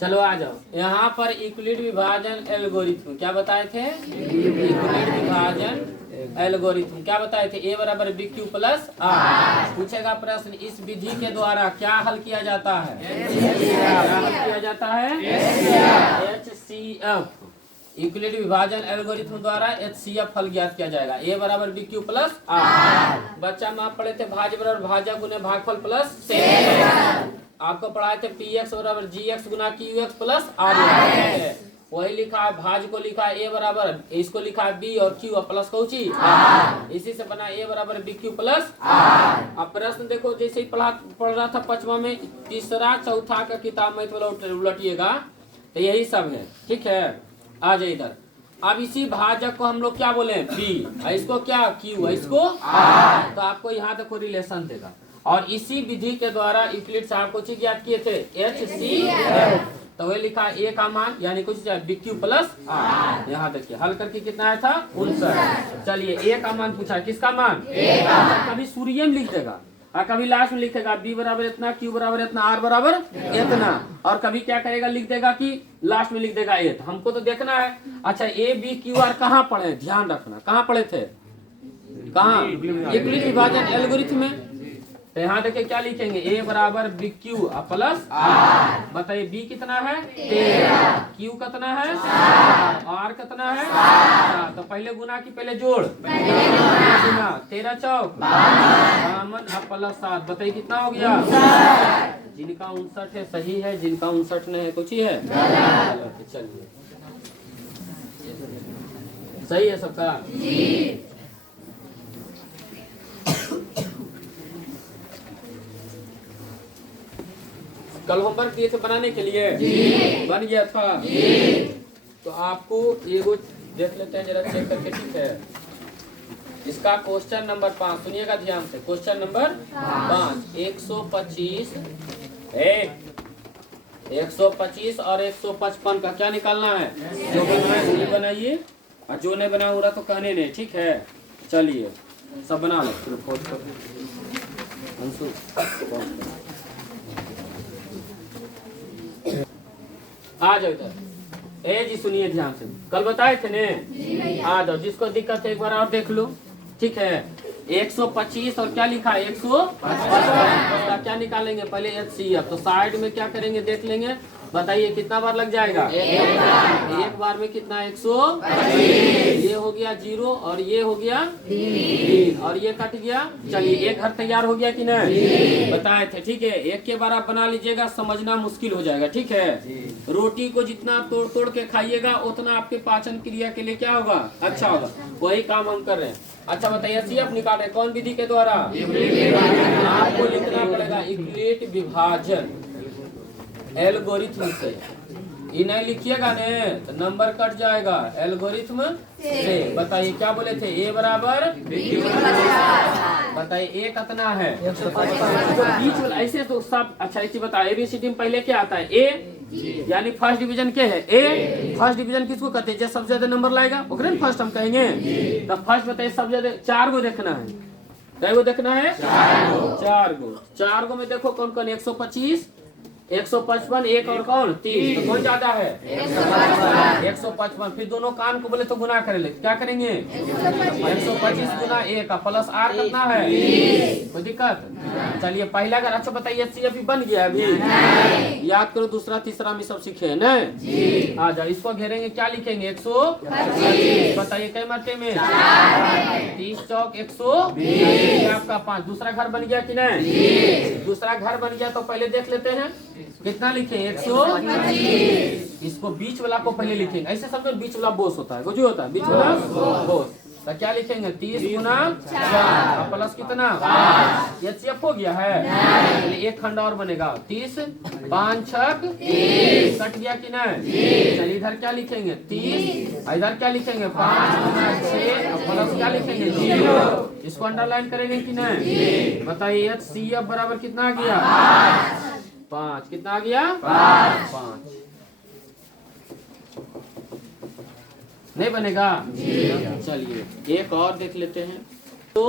चलो आ जाओ। यहाँ पर यूक्लिड विभाजन एल्गोरिथ्म क्या बताए थे? यूक्लिड विभाजन एल्गोरिथ्म क्या बताए थे? ए बराबर बी क्यू प्लस आर। पूछेगा प्रश्न, इस विधि के द्वारा क्या हल किया जाता है? क्या हल किया जाता है? HCF। यूक्लिड विभाजन एल्गोरिथ्म द्वारा HCF हल ज्ञात किया जाएगा। ए बराबर बी क्यू प्लस आर। बच्चा में आप पढ़े थे भाज्य बराबर भाज्य गुने भागफल प्लस शेष। आपको पढ़ाए थे px बराबर gx गुना qx प्लस r। वही लिखा है, भाज्य को लिखा है a बराबर, इसको लिखा है b और q प्लस कौची इसी से बना a बराबर बी क्यू प्लस आर। अब प्रश्न देखो, जैसे ही पढ़ रहा था पचवा में, तीसरा चौथा का किताब में उलटिएगा तो यही सब है। ठीक है, आ जाए इधर। अब इसी भाजक को हम लोग क्या बोले? b, इसको क्या q, इसको r। तो आपको यहाँ देखो रिलेशन देगा। और इसी विधि के द्वारा यूक्लिड साहब को चीज याद किए थे HCF। तो वही लिखा ए का मान यानी कुछ बी क्यू प्लस आर। यहाँ देखिए हल करके कितना आया था? 59। चलिए ए का मान पूछा, किसका मान? कभी सूर्य में लिख देगा और कभी लास्ट में लिख देगा बी बराबर इतना, क्यू बराबर इतना, आर बराबर इतना। और कभी क्या करेगा, लिख देगा कि लास्ट में लिख देगा ए। हमको तो देखना है। अच्छा, ए बी क्यू आर कहाँ पढ़े? ध्यान रखना, कहाँ पढ़े थे? कहाँ? यूक्लिड विभाजन एल्गोरिथ्म में। तो यहाँ देखिए क्या लिखेंगे, ए बराबर बी क्यू प्लस आर। बताइए बी कितना है? 13। क्यू कितना है? आर कितना है? तो पहले गुना की पहले जोड़? गुना। 13 चौक 52 प्लस 7। बताइए कितना हो गया? जिनका 59 है सही है, जिनका 59 नहीं है कुछ ही है। चलिए सही है सबका? कल होमवर्क दिए थे बनाने के लिए? बन गया था? तो आपको एगो देख लेते हैं जरा चेक करके। ठीक है, इसका क्वेश्चन नंबर 5 सुनिएगा ध्यान से। क्वेश्चन नंबर 5, 125 125 और 155 का क्या निकालना है? जो बनाए वही बनाइए, और जो नहीं बना हो रहा तो कहने नहीं। ठीक है, चलिए सब बना लो। आ जाओ इधर। ए जी सुनिए ध्यान से, कल बताए थे ने? आ जाओ, जिसको दिक्कत है एक बार और देख लो। ठीक है, 125 और क्या लिखा है? 155। क्या निकालेंगे? पहले HCF। तो साइड में क्या करेंगे देख लेंगे। बताइए कितना बार लग जाएगा? एक बार में कितना? 125। ये हो गया 0 और ये हो गया 3 और ये कट गया। चलिए एक घर तैयार हो गया कि नहीं? बताए थे। ठीक है, एक के बार आप बना लीजिएगा, समझना मुश्किल हो जाएगा। ठीक है, रोटी को जितना तोड़ तोड़ के खाइएगा उतना आपके पाचन क्रिया के लिए क्या होगा? अच्छा होगा। वही काम हम कर रहे हैं। अच्छा बताइए HCF निकाल रहे कौन विधि के द्वारा? आपको लिखना पड़ेगा यूक्लिड विभाजन एल्गोरिथ्म से। ये नहीं लिखिएगा ने तो नंबर कट जाएगा। एल्गोरिथ्म से। बताइए क्या बोले थे? ए बराबर, बताइए ए कितना है? बीच वाला ऐसे तो सब। अच्छा इसी बताइए, ABCD में पहले क्या आता है? ए यानी फर्स्ट डिवीजन क्या है? ए। फर्स्ट डिवीजन किसको कहते हैं? जो सबसे ज्यादा नंबर लाएगा ओकरे फर्स्ट हम कहेंगे। तो फर्स्ट बताइए सबसे ज्यादा 4 गो देखना है। कै गो देखना है? 4 गो। 4 गो में देखो कौन कौन? 125, 155, एक और कौन? 3। तो कौन ज्यादा है? 155। फिर दोनों कान को बोले तो गुना करेंगे। क्या करेंगे? 125 गुना 1 प्लस आर कितना है? कोई दिक्कत? चलिए पहला अगर अच्छा बताइए HCF बन गया अभी? याद करो, दूसरा तीसरा में सब सीखे है ना? आ जाओ, इसको घेरेंगे क्या लिखेंगे? 125। बताइए कई मरते में? 30 चौक 120। आपका 5। दूसरा घर बन गया कि नहीं? दूसरा घर बन गया तो पहले देख लेते हैं कितना लिखे? 125। इसको बीच वाला को पहले लिखेंगे। ऐसे समझो बीच वाला बोस होता है, कुछ होता है बीच वाला बोस। तो क्या लिखेंगे? 30 गुना 4 प्लस कितना? 5। HCF हो गया है? एक खंड और बनेगा। 30 5 6 कट गया कि नहीं? चलिए इधर क्या लिखेंगे? 30। इधर क्या लिखेंगे? 5 गुना 6 प्लस क्या लिखेंगे? 0। इसको अंडरलाइन करेंगे कि नहीं? बताइए HCF बराबर कितना आ गया? 5। कितना आ गया? 5। नहीं बनेगा? चलिए एक और देख लेते हैं। तो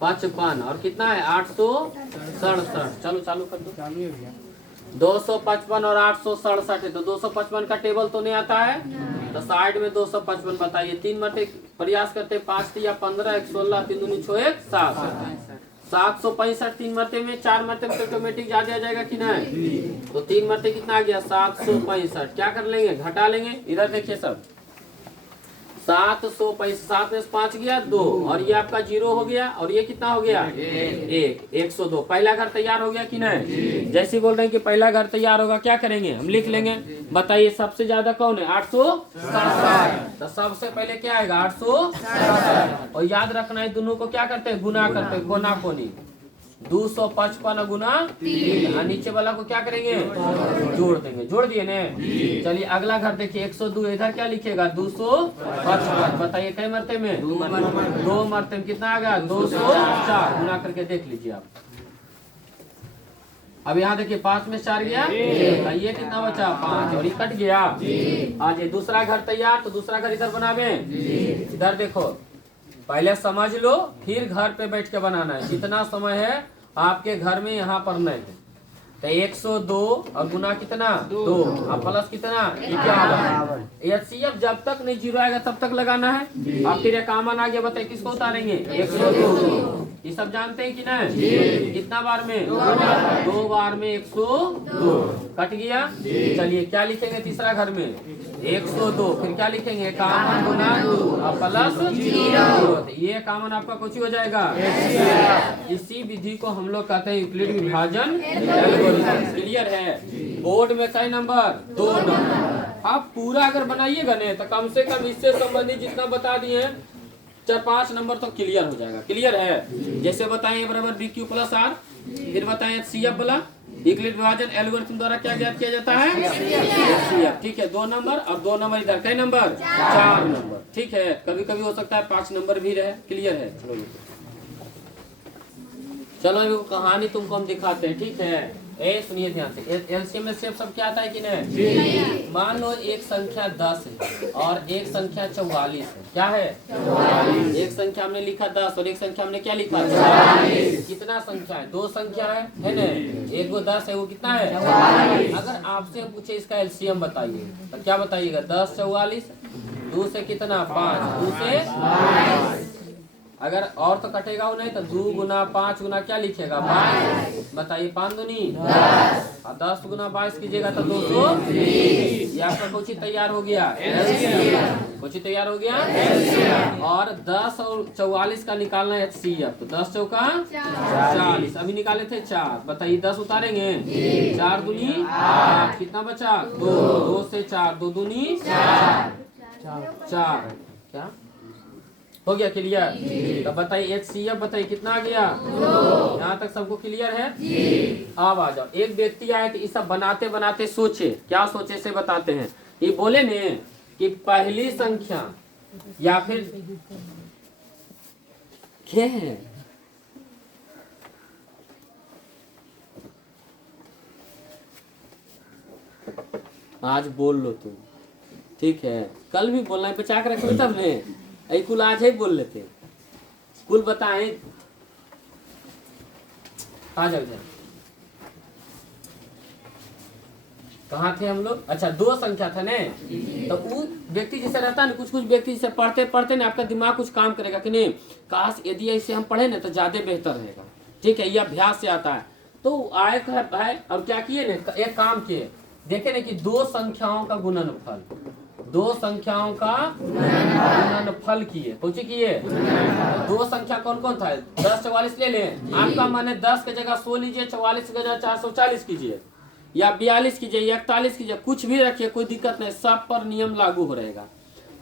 55 और कितना है? 867। चलो चालू कर दो। 255 और 867 है, तो 255 का टेबल तो नहीं आता है, तो साइड में 255 बताइए। 3 मरते प्रयास करते, 5 या 15, 1 16, 3 दूनी 6 1 7, 765 3 मरते में, 4 मरते में तो ऑटोमेटिक ज्यादा आ जाएगा कि नहीं, तो 3 मरते कितना आ गया 765। क्या कर लेंगे, घटा लेंगे, इधर देखिए सब 765, 7 में 5 गया 2, और ये आपका 0 हो गया, और ये कितना हो गया 1, 102। पहला घर तैयार हो गया कि नहीं, जैसे बोल रहे हैं कि पहला घर तैयार होगा, क्या करेंगे हम लिख लेंगे। बताइए सबसे ज्यादा कौन है 867, तो सबसे पहले क्या आएगा 867, और याद रखना है दोनों को क्या करते हैं गुना करते हैं, कोना कोनी 255 गुना 3, नीचे वाला को क्या करेंगे जोड़ देंगे, जोड़ दिए ने। चलिए अगला घर देखिए 102, इधर क्या लिखेगा 255, बताइए कई मरते में 2 मरते में कितना आ गया 204, गुना करके देख लीजिए आप। अब यहाँ देखिए 5 में 4 गया, ये कितना बचा 5, और ये कट गया। आज ये दूसरा घर तैयार, तो दूसरा घर इधर बनावे, इधर देखो पहले समझ लो, फिर घर पे बैठ के बनाना है, जितना समय है आपके घर में यहाँ पर नहीं है। तो 102 और गुना कितना 2, और प्लस कितना 51। HCF जब तक नहीं 0 आएगा तब तक लगाना है। अब फिर एक कॉमन आ गया, बताइए किसको उतारेंगे 102, ये सब जानते हैं कि नहीं, कितना बार में 2 बार में 102, कट गया। चलिए क्या लिखेंगे तीसरा घर में 102, फिर क्या लिखेंगे कॉमन गुना 2 और प्लस 0, ये कॉमन आपका कुछ हो जाएगा। इसी विधि को हम लोग कहते हैं यूक्लिड विभाजन एल्गोरिथम। क्लियर है, बोर्ड में कई नंबर 2 नंबर। आप पूरा अगर बनाइएगा ना तो कम से कम इससे संबंधित जितना बता दिए 4-5 नंबर तो क्लियर हो जाएगा। क्लियर है, जैसे बताएं बराबर BQ प्लस R, फिर बताएं HCF वाला यूक्लिड विभाजन एल्गोरिथम द्वारा क्या ज्ञात किया जाता है HCF। ठीक है 2 नंबर, और 2 नंबर इधर कई नंबर 4 नंबर। ठीक है, कभी कभी हो सकता है 5 नंबर भी रहे। क्लियर है, चलो कहानी तुमको हम दिखाते हैं। ठीक है, सुनिए ध्यान से, एलसीएम एचसीएफ सब क्या आता है कि नहीं। मान लो एक संख्या 10 है और एक संख्या 44 है। क्या है 44। एक संख्या हमने लिखा 10 और एक संख्या हमने क्या लिखा 44। कितना संख्या है, 2 संख्या है ना, एक वो 10 है, वो कितना है 44। अगर आपसे पूछे इसका एलसीएम बताइए तो क्या बताइएगा 10 44, 2 से कितना 5, 2 से अगर और तो कटेगा वो नहीं तो 2 गुना 5 गुना क्या लिखेगा 22। बताइए 5 दूनी 10, और 10 गुना 22 कीजिएगा तो 220। ये आपका कुछ तैयार हो गया, कुछ तैयार हो गया। और 10 और 44 का निकालना है HCF, तो 10 चौका 40, अभी निकाले थे 4। बताइए 10 उतारेंगे, 4 दूनी 8, कितना बचा 2, 2 से 4, 2 दूनी 4, क्या हो गया क्लियर। तो बताइए HCF बताइए कितना आ गया 2। यहाँ तक सबको क्लियर है। अब आ जाओ, एक व्यक्ति आए तो ये सब बनाते बनाते सोचे, क्या सोचे से बताते हैं। ये बोले ने कि पहली संख्या या फिर क्या है, आज बोल लो तुम, ठीक है, कल भी बोलना है, बचा कर रखो तब ने, कुल आज ही बोल लेते, कुल बताएं आ जाओ। कहाँ थे हम लोग, अच्छा 2 संख्या था ने, तो वो व्यक्ति जैसे रहता है ना, कुछ कुछ व्यक्ति जैसे पढ़ते पढ़ते ना आपका दिमाग कुछ काम करेगा कि नहीं, काश यदि ऐसे हम पढ़े ना तो ज्यादा बेहतर रहेगा। ठीक है, ये अभ्यास से आता है। तो आए भाई और क्या किए ना, एक काम किए, देखे ना कि 2 संख्याओं का गुणनफल, 2 संख्याओं का गुणनफल किए, कुछ किए। 2 संख्या कौन कौन था, 10 44 ले लें, आपका मन है 10 की जगह 100 लीजिए, 44 की जगह 440 कीजिए, या 42 कीजिए, या 41 कीजिए, कुछ भी रखिए, कोई दिक्कत नहीं, सब पर नियम लागू हो रहेगा।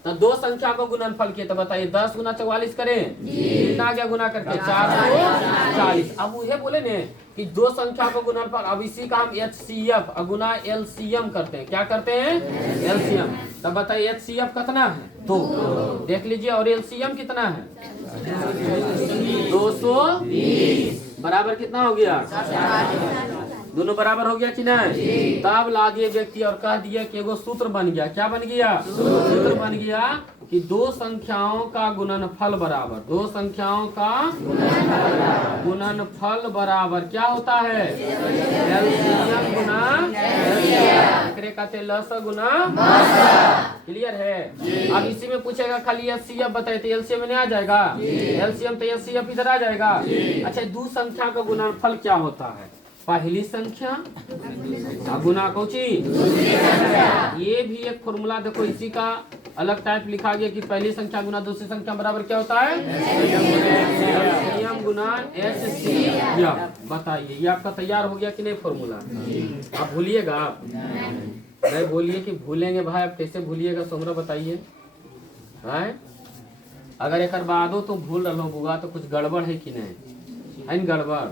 तो 2 संख्या को गुणनफल किए, तो बताइए 10 गुना 44 करें, कितना गया गुना करके 440। अब वो बोले ने कि 2 संख्या को गुणनफल, अब इसी का हम HCF गुना LCM करते हैं। क्या करते हैं LCM। तो बताइए HCF कितना है 2, देख लीजिए, और LCM कितना है 220, बराबर कितना हो गया, दोनों बराबर हो गया कि नहीं। तब ला दिए व्यक्ति और कह दिया कि एगो सूत्र बन गया। क्या बन गया, सूत्र बन गया कि दो संख्याओं का गुणनफल बराबर, दो संख्याओं का गुणनफल बराबर क्या होता है? एलसीएम गुना कहते लस गुना। क्लियर है? अब इसी में पूछेगा खाली एचसीएफ बताए तो एलसीएम में नहीं आ जाएगा? एलसीएम तो एचसीएफ इधर आ जाएगा। अच्छा, दो संख्या का गुणनफल क्या होता है? पहली संख्या गुना कौची, ये भी एक फॉर्मूला देखो, इसी का अलग टाइप लिखा गया कि पहली संख्या गुना दूसरी संख्या बराबर क्या होता है? एलसीएम गुना एचसीएफ। बताइए ये आपका तैयार हो गया कि नहीं फॉर्मूला? आप भूलिएगा? आप नहीं बोलिए कि भूलेंगे भाई, आप कैसे भूलिएगा? सोमरा बताइए। अगर एक बादो तो भूल रहा बुआ तो कुछ गड़बड़ है कि नहीं है? गड़बड़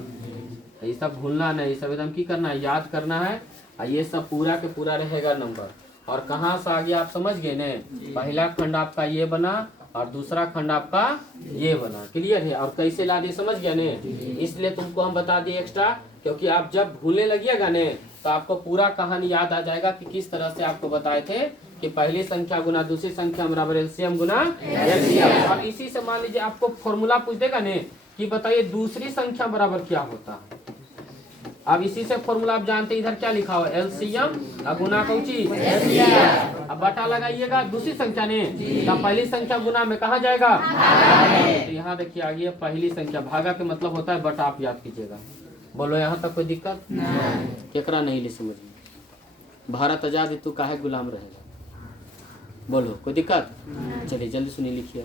ये सब भूलना नहीं, सब एकदम की करना है, याद करना है। और ये सब पूरा के पूरा रहेगा नंबर। और कहाँ से आ गया आप समझ गए ने? पहला खंड आपका ये बना और दूसरा खंड आपका ये बना। क्लियर है? और कैसे ला दिए समझ गया ने? इसलिए तुमको हम बता दिए एक्स्ट्रा, क्योंकि आप जब भूलने लगिएगा ने तो आपको पूरा कहानी याद आ जाएगा कि किस तरह से आपको बताए थे कि पहली संख्या गुना दूसरी संख्या बराबर एलसीएम गुना एलसीएम। और इसी से मान लीजिए आपको फॉर्मूला पूछ देगा ने कि बताइए दूसरी संख्या बराबर क्या होता है। अब इसी से फॉर्मूला आप जानते हैं, इधर क्या लिखा हुआ? एलसीएम गुना कौची एलसीएम। अब बटा लगाइएगा दूसरी संख्या ने तो पहली संख्या गुना में कहा जाएगा? तो यहाँ देखिए आगे पहली संख्या, भागा के मतलब होता है बटा। आप याद कीजिएगा। बोलो यहाँ तक कोई दिक्कत? केकरा नहीं ले समझ में? भारत आजाद तू काहे गुलाम रहेगा? बोलो कोई दिक्कत? चलिए जल्दी सुनिए, लिखिए।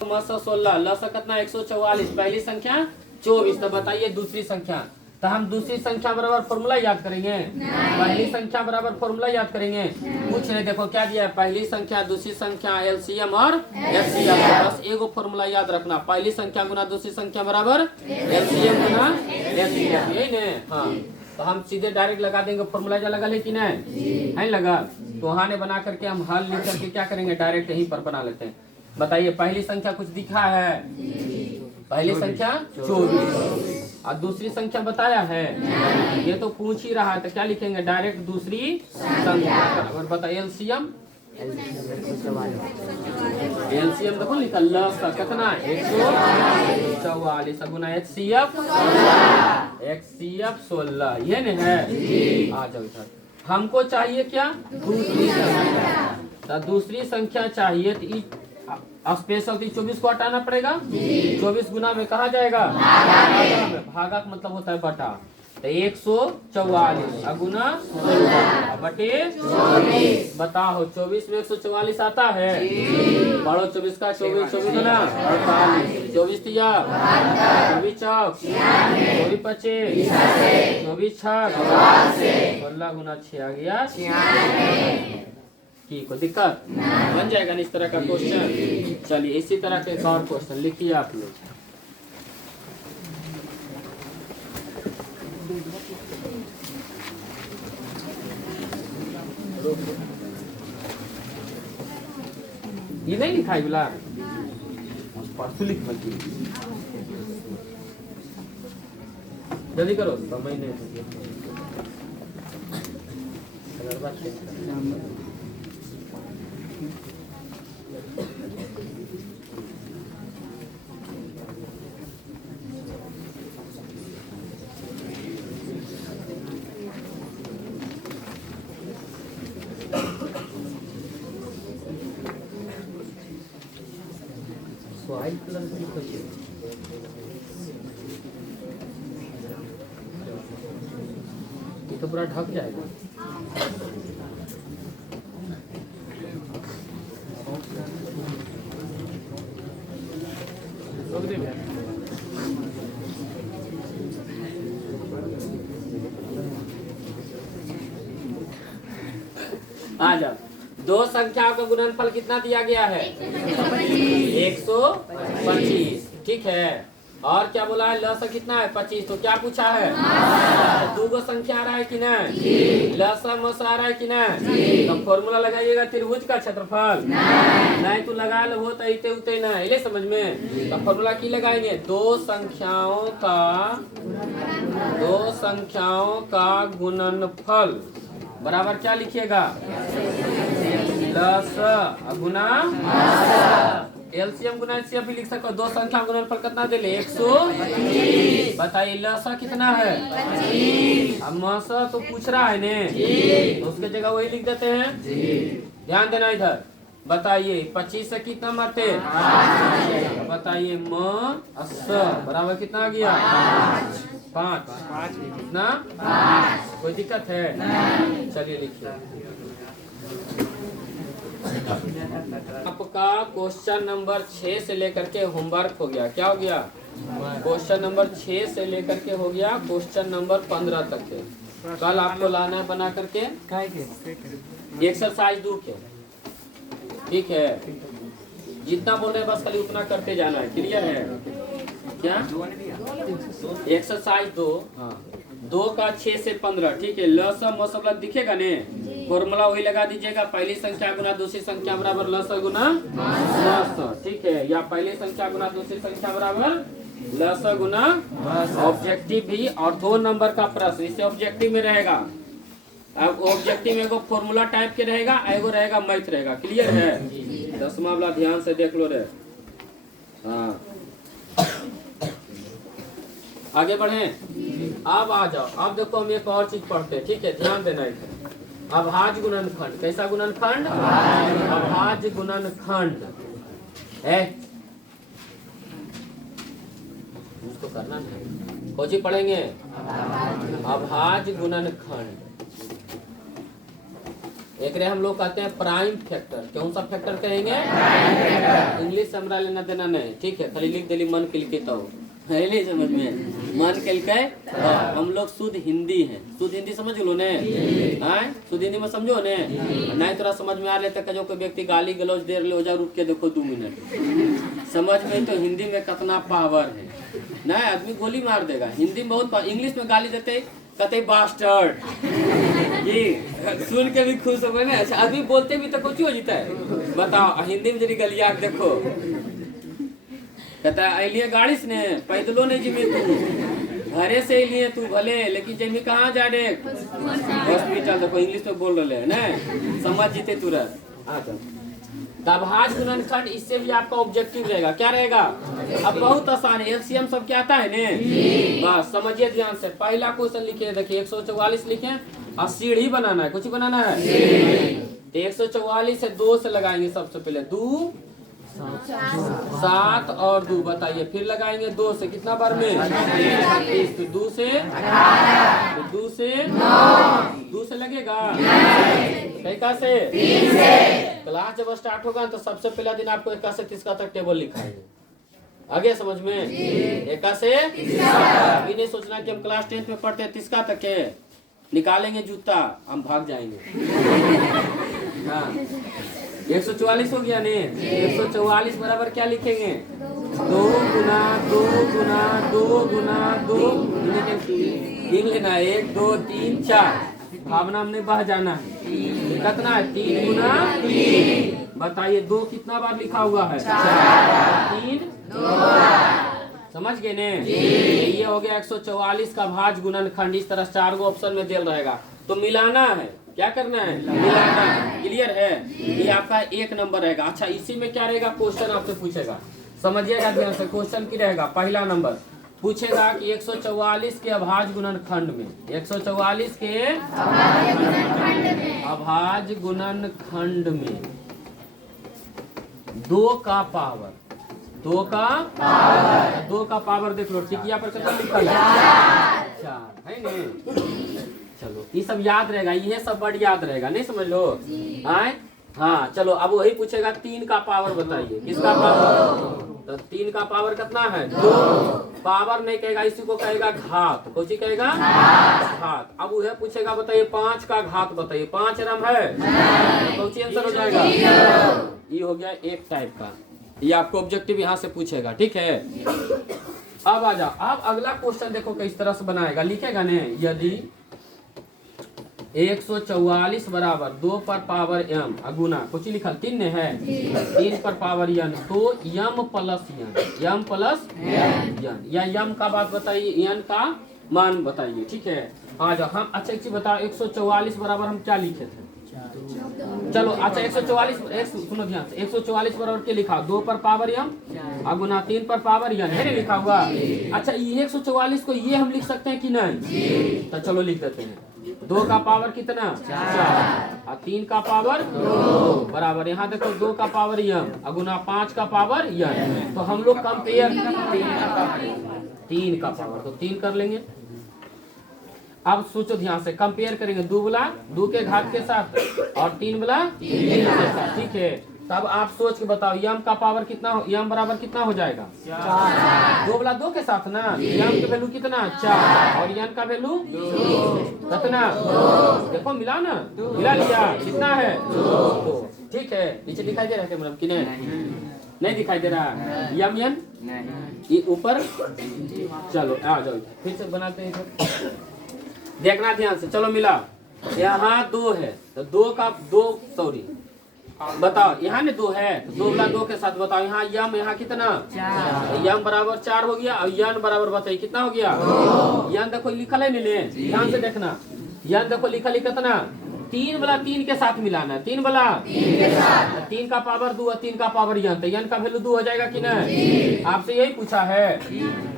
16 लस कितना 144, पहली संख्या 24। तो बताइए दूसरी संख्या। तो हम दूसरी संख्या बराबर फॉर्मूला याद करेंगे? पहली संख्या बराबर फॉर्मूला याद करेंगे? कुछ नहीं, देखो क्या दिया है? पहली संख्या दूसरी संख्या एलसीएम और एचसीएफ। बस एगो फॉर्मूला याद रखना, पहली संख्या गुना दूसरी संख्या बराबर एलसीएम गुना एचसीएफ। यही ने? हाँ, तो हम सीधे डायरेक्ट लगा देंगे फॉर्मूला। जा लगा है कि नहीं है? लगा तो वहाँ ने बना करके हम हल लिख करके क्या करेंगे? डायरेक्ट यहीं पर बना लेते हैं। बताइए पहली संख्या कुछ दिखा है? पहली संख्या 24 और दूसरी संख्या बताया है? ये तो पूछ ही रहा है, तो क्या लिखेंगे? डायरेक्ट दूसरी संख्या। और बताइए एलसीएम, एलसीएम देखो लिखा लस कितना 144 गुना एचसीएफ 16। ये नहीं है? आ जाओ इधर। हमको चाहिए क्या? दूसरी संख्या। तो दूसरी संख्या चाहिए तो स्पेशल 24 को हटाना पड़ेगा। 24 गुना में कहा जाएगा? भागा का मतलब होता है बटा। तो 144 गुना 16 बटे 24। बताओ 24 में 144 आता है? बड़ो 24 का 24 गुना 48, 24 तिया 24 चौक 24 पचे 24 छक 16 गुना 6 आ गया 96। की कोई दिक्कत? बन जाएगा ना इस तरह का क्वेश्चन। चलिए इसी तरह के एक और क्वेश्चन लिखिए आप लोग। ये नहीं लिखा है बोला परसों लिख मत, जल्दी करो समय नहीं। व्हाइट कलर का लिखो, ये तो पूरा ढक जाएगा। आ जाओ, दो संख्याओं का गुणनफल कितना दिया गया है? 125। ठीक है, और क्या बोला है? लस कितना है? 25। तो क्या पूछा है? दो गो संख्या आ रहा है कि नहीं? लसा मस आ रहा है कि नहीं? तो फॉर्मूला लगाइएगा त्रिभुज का क्षेत्रफल। नहीं तो लगा लो हो तो उते ना ले समझ में। तो फॉर्मूला की लगाएंगे? दो संख्याओं का गुणनफल बराबर क्या लिखिएगा? लस गुना एलसीएम गुना एचसीएफ भी लिख सको। दो संख्या गुणनफल कितना दे ले 125। बताइए लसा कितना है 25। अब मसा तो पूछ रहा है ने तो उसके जगह वही लिख देते हैं। ध्यान देना इधर। बताइए 25 से कितना मारते बताइए म बराबर कितना आ गया 5 कितना कोई दिक्कत है चलिए लिखिए। आपका क्वेश्चन नंबर 6 से लेकर के होमवर्क हो गया। क्या हो गया क्वेश्चन नंबर 6 से लेकर के हो गया क्वेश्चन नंबर 15 तक के। कल आपको लाना है बना करके एक्सरसाइज 2 के। ठीक है जितना बोल रहे हैं बस खाली उतना करते जाना है। क्लियर है क्या एक्सरसाइज 2 हाँ 2 का 6 से 15। ठीक है लसा मसला दिखेगा ने फॉर्मूला वही लगा दीजिएगा। पहली संख्या गुना दूसरी संख्या बराबर लसा गुना लसा। ठीक है या पहली संख्या गुना दूसरी संख्या बराबर लसा गुना ऑब्जेक्टिव भी और 2 नंबर का प्रश्न इससे ऑब्जेक्टिव में रहेगा। अब ऑब्जेक्टिव में एगो फॉर्मूला टाइप के रहेगा एगो रहेगा मैथ रहेगा। क्लियर है 10वां वाला ध्यान से देख लो रे। हाँ आगे बढ़े। अब आ जाओ। अब देखो हम एक और चीज पढ़ते हैं। ठीक है ध्यान देना इधर। अभाज्य गुणनखंड। कैसा गुणनखंड अभाज्य गुणनखंड है उसको करना है। कौन सी पढ़ेंगे अभाज्य गुणनखंड। एक रे हम लोग कहते हैं प्राइम फैक्टर। कौन सा फैक्टर कहेंगे इंग्लिश हमरा लेना देना नहीं। ठीक है खाली लिख देली मन के लिखे तो नहीं समझ में मन के लिखे। हम लोग शुद्ध हिंदी है। शुद्ध हिंदी समझ लो ने शुद्ध हिंदी में समझो ने नहीं तोरा समझ में आ लेते जो कोई व्यक्ति गाली गलौज देर ले जा रुक के देखो 2 मिनट समझ में तो हिंदी में कितना पावर है। नहीं आदमी गोली मार देगा हिंदी में बहुत। इंग्लिश में गाली देते कहते बास्टर्ड ये सुन के भी खुश हो गए ना। अच्छा आदमी बोलते भी तो कुछ हो जाता है। बताओ हिंदी में जरी गलिया देखो कहता है अलिए गाड़ी से ने पैदलो नहीं जिमे तू घरे से लिए तू भले लेकिन जमी कहाँ जा रे हॉस्पिटल। देखो इंग्लिश में बोल रहे हैं ना समझ जीते तुरंत। अभाज्य गुणनखंड इससे भी आपका ऑब्जेक्टिव रहेगा। क्या रहेगा अब बहुत आसान है। एलसीएम सब क्या आता है ने बस समझिए ध्यान से। पहला क्वेश्चन लिखे देखिए 144 लिखे और सीढ़ी बनाना है। कुछ बनाना है 144 से 2 से लगाएंगे। सबसे पहले 2 7 और 2 बताइए फिर लगाएंगे 2 से कितना बार में 36 तो 2 से 2 से 2 से लगेगा कैका से 3 से। क्लास जब स्टार्ट होगा तो सबसे पहला दिन आपको 1 से 30 तक टेबल लिखाएंगे। आगे समझ में 1 से 30 अभी नहीं सोचना कि हम क्लास 10th में पढ़ते हैं 30 तक के निकालेंगे जूता हम भाग जाएंगे। हाँ 144 हो गया ने 144 बराबर क्या लिखेंगे 2 गुना 2 गुना 2 गुना 2 गिन लेना 1 2 3 4 भावना हमने बह जाना है। कितना है 3 गुना 3 बताइए 2 कितना बार लिखा हुआ है 3 समझ गए ने। ये हो गया 144 का भाज्य गुणनखंड। इस तरह 4 गो ऑप्शन में दिल रहेगा तो मिलाना है। क्या करना है मिलाना है। क्लियर है ये आपका 1 नंबर रहेगा। अच्छा इसी में क्या रहेगा क्वेश्चन आपसे पूछेगा समझिएगा ध्यान से। क्वेश्चन की रहेगा पहला नंबर पूछेगा कि 144 के अभाज्य गुणनखंड में 144 के अभाज्य गुणनखंड में 2 का पावर 2 का पावर देख लो टिकिया पर कितना लिखल है 4 है नहीं। चलो ये सब याद रहेगा। ये सब वर्ड याद रहेगा नहीं समझ लो आए। हाँ चलो अब वही पूछेगा 3 का पावर बताइए किसका पावर तो 3 का पावर कितना है 2। पावर नहीं कहेगा इसी को कहेगा घात। कौन सी कहेगा घात। अब वह पूछेगा बताइए 5 का घात बताइए 5 रम है कौन सी आंसर हो जाएगा ये हो गया एक टाइप का। ये आपको ऑब्जेक्टिव यहाँ से पूछेगा। ठीक है अब आ जाओ। अब अगला क्वेश्चन देखो किस तरह से बनाएगा लिखेगा ने यदि 144 बराबर 2 पर पावर m गुना कुछ लिखल 3 ने है 3 पर पावर n तो m प्लस n या m का बात बताइए n का मान बताइए। ठीक है आ जाओ हम अच्छा एक चीज बताओ 144 बराबर हम क्या लिखे थे चलो अच्छा 144 सुनो ध्यान से 144 बराबर के लिखा 2 पर पावर m और गुना 3 पर पावर n है लिखा हुआ। अच्छा ये 144 को ये हम लिख सकते हैं कि नहीं? तो चलो लिख देते हैं। 2 का पावर कितना 4 और 3 का पावर 2 बराबर यहाँ देखो 2 का पावर m और गुना 5 का पावर n। तो हम लोग कंपेयर 3 का पावर तो 3 कर लेंगे। अब सोचो ध्यान से कंपेयर करेंगे 2 बला 2 के घात के साथ और 3 बला 3 के साथ, ठीक है। तब आप सोच के बताओ यम का पावर कितना हो, यम बराबर कितना हो जाएगा 2 बला 2 के साथ ना, यम का वैल्यू कितना 4 और यन का वैल्यू कितना देखो मिला ना, मिला लिया कितना है 2, ठीक है। नीचे दिखाई दे रहा है कैमरा कि नहीं दिखाई दे रहा यम यन ये ऊपर। चलो आ जाओ फिर से बनाते हैं, देखना ध्यान से। चलो मिला यहाँ 2 है तो 2 सॉरी बताओ यहाँ ने 2 है तो 2 बला 2 के साथ बताओ यहाँ यम यहाँ कितना यम बराबर 4 हो गया और यन बराबर बताइए कितना हो गया यन देखो लिखा है नहीं, ध्यान से देखना यन देखो लिखा कितना 3 बला 3 के साथ मिलाना है, 3 बला 3 का पावर 2 और 3 का पावर यन, तो यन का वैल्यू 2 हो जाएगा कि नहीं? आपसे यही पूछा है।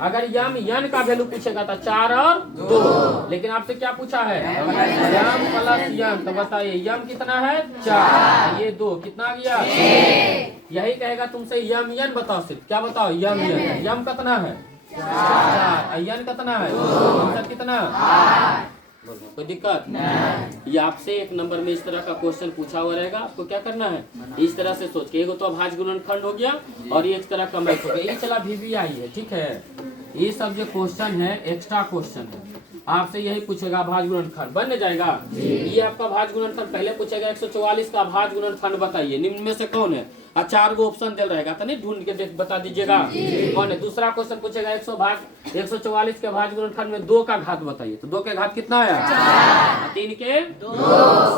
अगर यन का वैल्यू पूछेगा तो 4 और 2, लेकिन आपसे क्या पूछा है यम प्लस यन, तो बताइए यम कितना है 4 ये 2 कितना आ गया 6। यही कहेगा तुमसे यम यन बताओ, सिर्फ क्या बताओ यम यन, यम कितना है 4 यन कितना है कितना कोई दिक्कत नहीं। ये आपसे 1 नंबर में इस तरह का क्वेश्चन पूछा हुआ रहेगा, आपको क्या करना है इस तरह से सोच के, एगो तो अभाज्य गुणनखंड हो गया और ये एक तरह का मैथ हो गया, ये चला VVI है, ठीक है। ये सब जो क्वेश्चन है एक्स्ट्रा क्वेश्चन है, आपसे यही पूछेगा अभाज्य गुणनखंड बन जाएगा। ये आपका अभाज्य गुणनखंड पहले पूछेगा 144 का अभाज्य गुणनखंड बताइए निम्न में से कौन है, और 4 गो ऑप्शन दिल रहेगा तो नहीं ढूंढ के बता दीजिएगा कौन है। दूसरा क्वेश्चन पूछेगा 144 के अभाज्य गुणनखंड में 2 का घात बताइए, तो 2 के घात कितना आया 3 के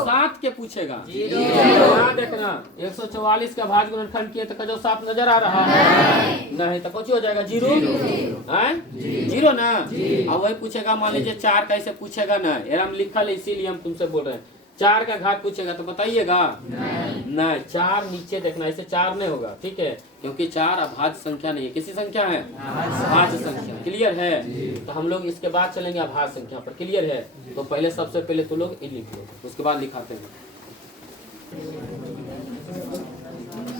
7 के पूछेगा। यहाँ देखना 144 के अभाज्य गुणनखंड किए तो जो 7 नजर आ रहा है नहीं तो कुछ हो जाएगा 0 ना। अब वही पूछेगा मान लीजिए 4 कैसे पूछेगा ना, हम लिखा है इसीलिए हम तुमसे बोल रहे हैं 4 का घात पूछेगा तो बताइएगा नहीं 4 नीचे देखना, ऐसे 4 नहीं होगा, ठीक है, क्योंकि 4 अभाज्य संख्या नहीं है, किसी संख्या है अभाज्य संख्या। क्लियर है? तो हम लोग इसके बाद चलेंगे अभाज्य संख्या पर। क्लियर है? तो पहले सबसे पहले तो लोग लिख लो, उसके बाद लिखाते हैं।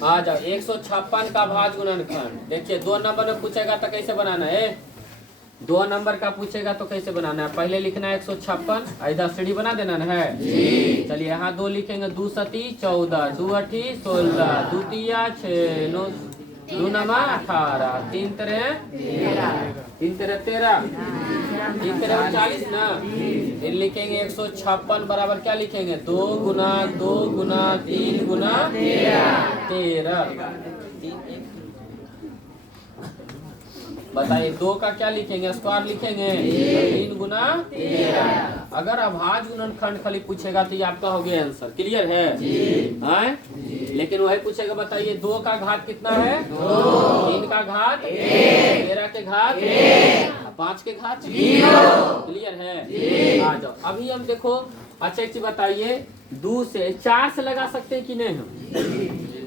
आ जाओ 156 का अभाज्य गुणनखंड। देखिए 2 नंबर में पूछेगा तो कैसे बनाना है, 2 नंबर का पूछेगा तो कैसे बनाना है, पहले लिखना है 156 इधर सीढ़ी बना देना है। चलिए यहाँ 2 लिखेंगे 2 सती 14 2 अठी 16 2 तिया 6 9 2 नमा 18 3 तेरह 13 3 तेरह 40 ना। फिर लिखेंगे 156 बराबर क्या लिखेंगे 2 गुना 3 गुना 13। बताइए 2 का क्या लिखेंगे स्क्वायर लिखेंगे 3 गुना 13। अगर अभाज्य गुणनखंड खाली पूछेगा तो ये आपका हो गया आंसर। क्लियर है? लेकिन वही पूछेगा बताइए 2 का घात कितना है 3 का घात 13 के घात 5 के घात 0। क्लियर है? आ जाओ अभी हम देखो। अच्छा एक चीज बताइए 2 से 4 से लगा सकते हैं कि नहीं, हम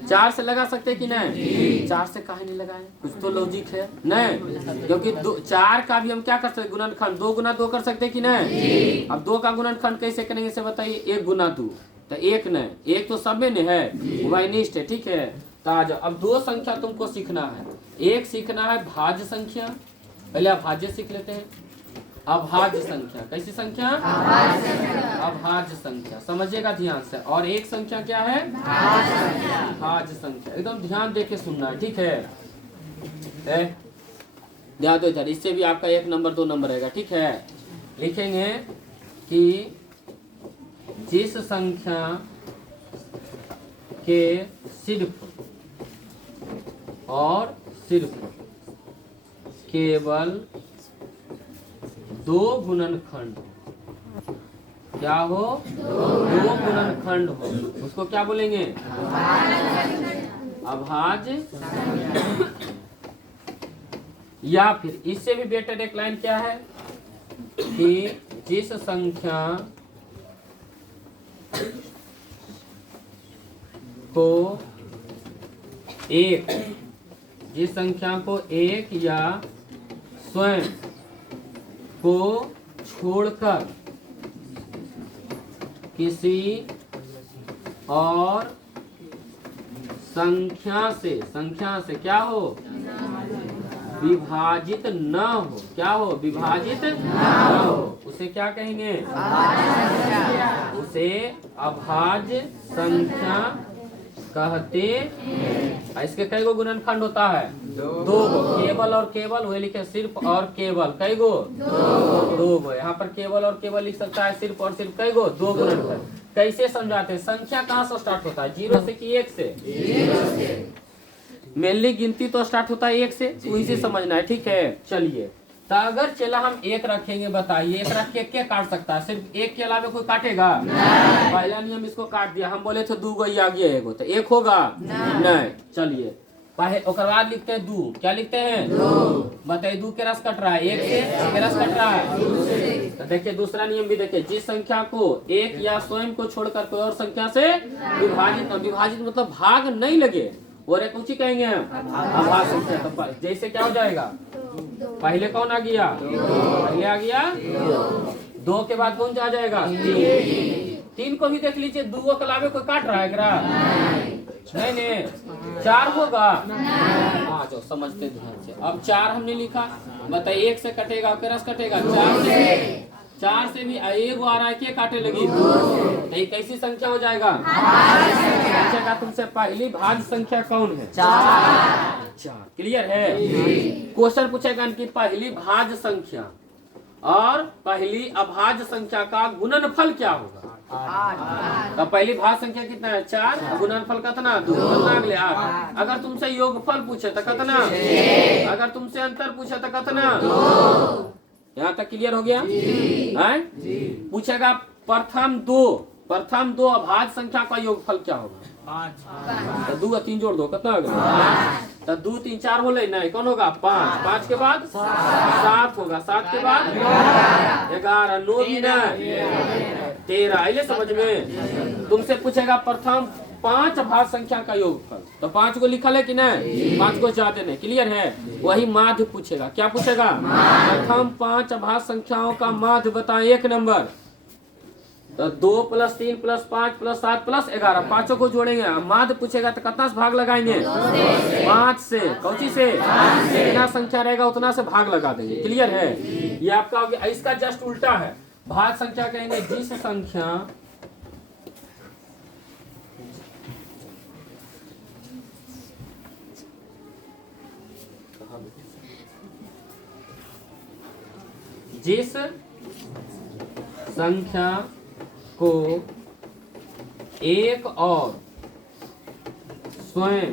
4 से लगा सकते हैं कि नहीं, 4 से काहे नहीं लगाए, कुछ तो लॉजिक है नहीं, क्योंकि 4 का भी हम क्या कर सकते हैं गुणनखंड 2 गुना 2 कर सकते हैं कि नहीं। अब 2 का गुणनखंड कैसे करेंगे से बताइए 1 गुना 2 तो 1 नहीं, 1 तो सब में है वाइनिस्ट है, ठीक है। तो आ जाओ अब 2 संख्या तुमको सीखना है, एक सीखना है भाज्य संख्या, पहले अभाज्य सीख लेते हैं। अभाज्य संख्या कैसी संख्या अभाज्य संख्या समझिएगा ध्यान से। और एक संख्या क्या है भाज्य संख्या, एकदम ध्यान देके सुनना है, ठीक है। ध्यान दो इधर, इससे भी आपका 1 नंबर 2 नंबर रहेगा, ठीक है। लिखेंगे कि जिस संख्या के सिर्फ और सिर्फ केवल 2 गुणनखंड क्या हो 2 गुणनखंड हो उसको क्या बोलेंगे अभाज्य। या फिर इससे भी बेटर एक लाइन क्या है कि जिस संख्या को एक, जिस संख्या को एक या स्वयं को छोड़कर किसी और संख्या से क्या हो, विभाजित न हो, क्या हो, विभाजित न हो, उसे क्या कहेंगे, उसे अभाज्य संख्या कहते हैं। इसके कई गो गुणनखंड होता है, दो गो, केवल और केवल, वही लिखे सिर्फ और केवल, कई गो, दो गो। यहाँ पर केवल और केवल लिख सकता है, सिर्फ और सिर्फ कई गो, दो गुणनखंड। कैसे समझाते हैं, संख्या कहाँ से स्टार्ट होता है, 0 से कि 1 से? मेनली गिनती तो स्टार्ट होता है 1 से, वही से समझना है, ठीक है। चलिए, तो अगर चला हम 1 रखेंगे, बताइए 1 रख के क्या काट सकता है, सिर्फ 1 के अलावा कोई काटेगा? पहला नियम इसको काट दिया, हम बोले थे 2 गो आ गया एगो, तो 1 होगा नहीं। चलिए ओकर बाद लिखते हैं 2, क्या लिखते हैं 2, बताइए 2 के रस कट रहा है 1 से, के रस कट रहा है। तो देखिए दूसरा नियम भी देखिए, जिस संख्या को 1 या स्वयं को छोड़कर कोई और संख्या से विभाजित, विभाजित मतलब भाग नहीं लगे, और एक ऊंची कहेंगे हम अभाज्य संख्या। तो जैसे क्या हो जाएगा, पहले कौन आ गया, पहले आ गया 2 के बाद कौन आ जाएगा 3 को भी देख लीजिए, 2 के अलावा कोई काट रहा है क्या? नहीं 4 होगा। हाँ जो समझते ध्यान से, अब 4 हमने लिखा, बताइए 1 से कटेगा, रस कटेगा 4 से भी एगो आ रहा है, क्या काटे लगी, नहीं कैसी संख्या हो जाएगा, पूछेगा तुमसे पहली भाज्य संख्या कौन है, 4। क्लियर है? क्वेश्चन पूछेगा कि पहली भाज्य संख्या और पहली अभाज्य संख्या का गुणनफल क्या होगा। तो पहली भाज्य संख्या कितना है, 4, गुणनफल कितना, 2, अगले 8। अगर तुमसे योगफल पूछे तो कितना, अगर तुमसे अंतर पूछे तो कितना, यहाँ तक क्लियर हो गया है? पूछेगा प्रथम दो अभाज्य संख्या का योगफल क्या होगा, 5। तो 2 और 3 जोड़ दो, कितना होगा, तो 2 3 4 बोले नहीं, कौन होगा 5, 5 के बाद 7 होगा, 7 के बाद 11, 9 भी नहीं 13। आइए समझ में। तुमसे पूछेगा प्रथम 5 अभाज्य संख्या का योगफल, तो 5 को लिखा है कि नहीं, 5 को ज्यादा नहीं। क्लियर है? वही माध्य पूछेगा, क्या पूछेगा, प्रथम 5 अभाज्य संख्याओं का माध्य बताएं 1 नंबर। तो 2 + 3 + 5 + 7 + 11, पांचों को जोड़ेंगे। माध्य पूछेगा तो कितना से भाग लगाएंगे, 5 से, कौची से, जितना संख्या रहेगा उतना से भाग लगा देंगे। क्लियर है? ये आपका हो गया। इसका जस्ट उल्टा है, भाग संख्या कहेंगे जिस संख्या को एक और स्वयं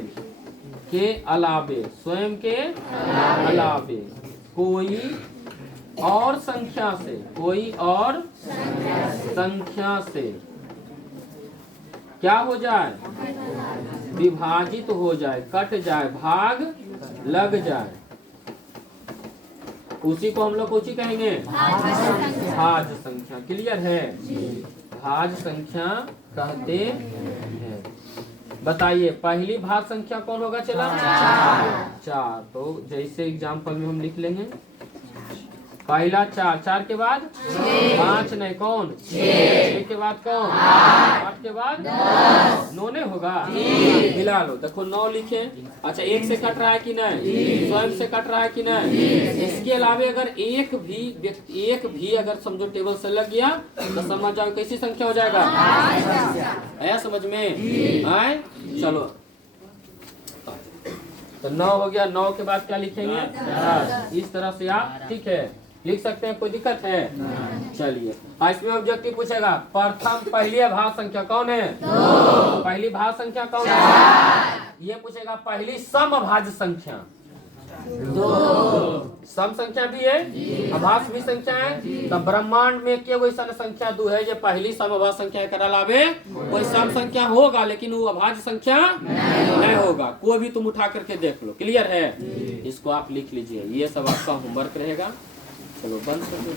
के अलावे कोई और संख्या से क्या हो जाए, विभाजित हो जाए, कट जाए, भाग लग जाए, उसी को हम लोग कोची कहेंगे, भाज्य संख्या। क्लियर है? भाज्य संख्या कहते हैं। बताइए पहली भाज्य संख्या कौन होगा, चला 4। तो जैसे एग्जाम्पल में हम लिख लेंगे, पहला 4, 4 के बाद 5 नहीं, कौन 6 के बाद कौन 8 के बाद 9 नहीं होगा, मिला लो। देखो 9 लिखे। अच्छा 1 से कट रहा है कि नहीं, स्वयं से कट रहा है कि नहीं। इसके अलावा अगर एक भी अगर समझो टेबल से लग गया तो समझ जाओ कैसी संख्या हो जाएगा, आया समझ में आए। चलो तो 9 हो गया। 9 के बाद क्या लिखेंगे, इस तरह से आप ठीक है लिख सकते हैं, कोई दिक्कत है। चलिए इसमें ऑब्जेक्टिव पूछेगा, प्रथम पहली भाज्य संख्या कौन है, पहली भाज्य संख्या कौन है। ये पूछेगा पहली समभाज्य संख्या, सम संख्या भी है, अभाज्य भी संख्या है। तो ब्रह्मांड में क्या कोई संख्या 2 है, जो पहली समभाज्य संख्या कर लावे कोई सम संख्या होगा, लेकिन वो अभाज्य संख्या नहीं होगा। कोई भी तुम उठा करके देख लो। क्लियर है? इसको आप लिख लीजिए, ये सब आपका होमवर्क रहेगा। चलो बंद कर दो।